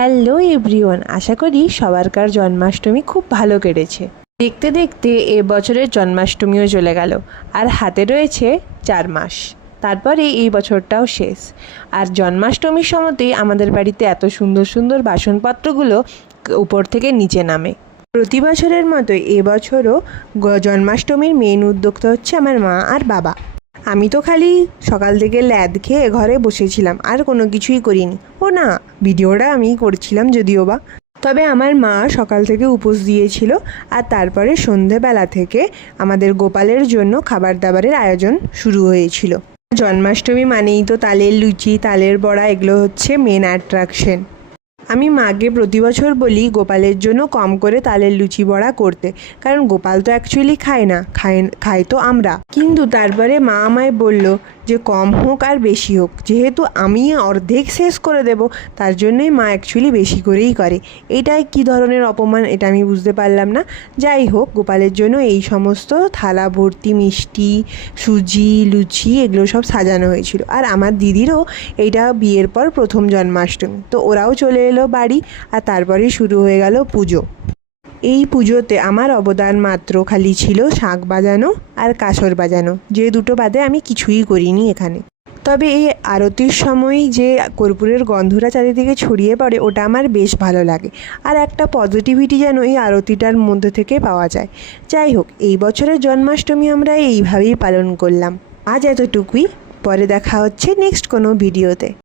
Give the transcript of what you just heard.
Hello everyone, আশা করি সবারকার জন্মাষ্টমী খুব ভালো কেটেছে। দেখতে দেখতে এবছরের জন্মাষ্টমীও চলে গেল, আর হাতে রয়েছে 4 মাস। তারপরে এই বছরটাও শেষ। আর জন্মাষ্টমীর সময়তেই আমাদের বাড়িতে এত সুন্দর সুন্দর বাসনপত্রগুলো উপর থেকে নিচে নামে। প্রতি বছরের মতোই এবছরও জন্মাষ্টমীর মেন উদ্যোক্তা হচ্ছে আমার মা আর বাবা। আমি তো খালি সকাল থেকে ল্যাদ খেয়ে ঘরে বসেছিলাম, আর কোনো কিছুই করিনি। ও না, ভিডিওটা আমি করছিলাম যদিও বা। তবে আমার মা সকাল থেকে উপোস দিয়েছিল, আর তারপরে সন্ধেবেলা থেকে আমাদের গোপালের জন্য খাবার দাবারের আয়োজন শুরু হয়েছিল। জন্মাষ্টমী মানেই তো তালের লুচি, তালের বড়া, এগুলো হচ্ছে মেন অ্যাট্রাকশন। আমি মাকে প্রতি বছর বলি গোপালের জন্য কম করে তালের লুচি বড়া করতে, কারণ গোপাল তো অ্যাকচুয়ালি খায় না, খাই তো আমরা। কিন্তু তারপরে মা আমায় বলল যে কম হোক আর বেশি হোক, যেহেতু আমি অর্ধেক শেষ করে দেব, তার জন্যই মা অ্যাকচুয়ালি বেশি করেই করে। এটাই কী ধরনের অপমান, এটা আমি বুঝতে পারলাম না। যাই হোক, গোপালের জন্য এই সমস্ত থালা ভর্তি মিষ্টি, সুজি, লুচি এগুলো সব সাজানো হয়েছিল। আর আমার দিদিরও এইটা বিয়ের পর প্রথম জন্মাষ্টমী, তো ওরাও চলে এলো বাড়ি। আর তারপরে শুরু হয়ে গেল পুজো। এই পুজোতে আমার অবদান মাত্র খালি ছিল শাঁখ বাজানো আর কাসর বাজানো, যে দুটো বাদে আমি কিছুই করিনি এখানে। তবে এই আরতির সময় যে কর্পূরের গন্ধটা চারিদিকে ছড়িয়ে পড়ে, ওটা আমার বেশ ভালো লাগে। আর একটা পজিটিভিটি যেন এই আরতিটার মধ্যে থেকে পাওয়া যায়। যাই হোক, এই বছরের জন্মাষ্টমী আমরা এইভাবেই পালন করলাম। আজ এতটুকুই, পরে দেখা হচ্ছে নেক্সট কোনো ভিডিওতে।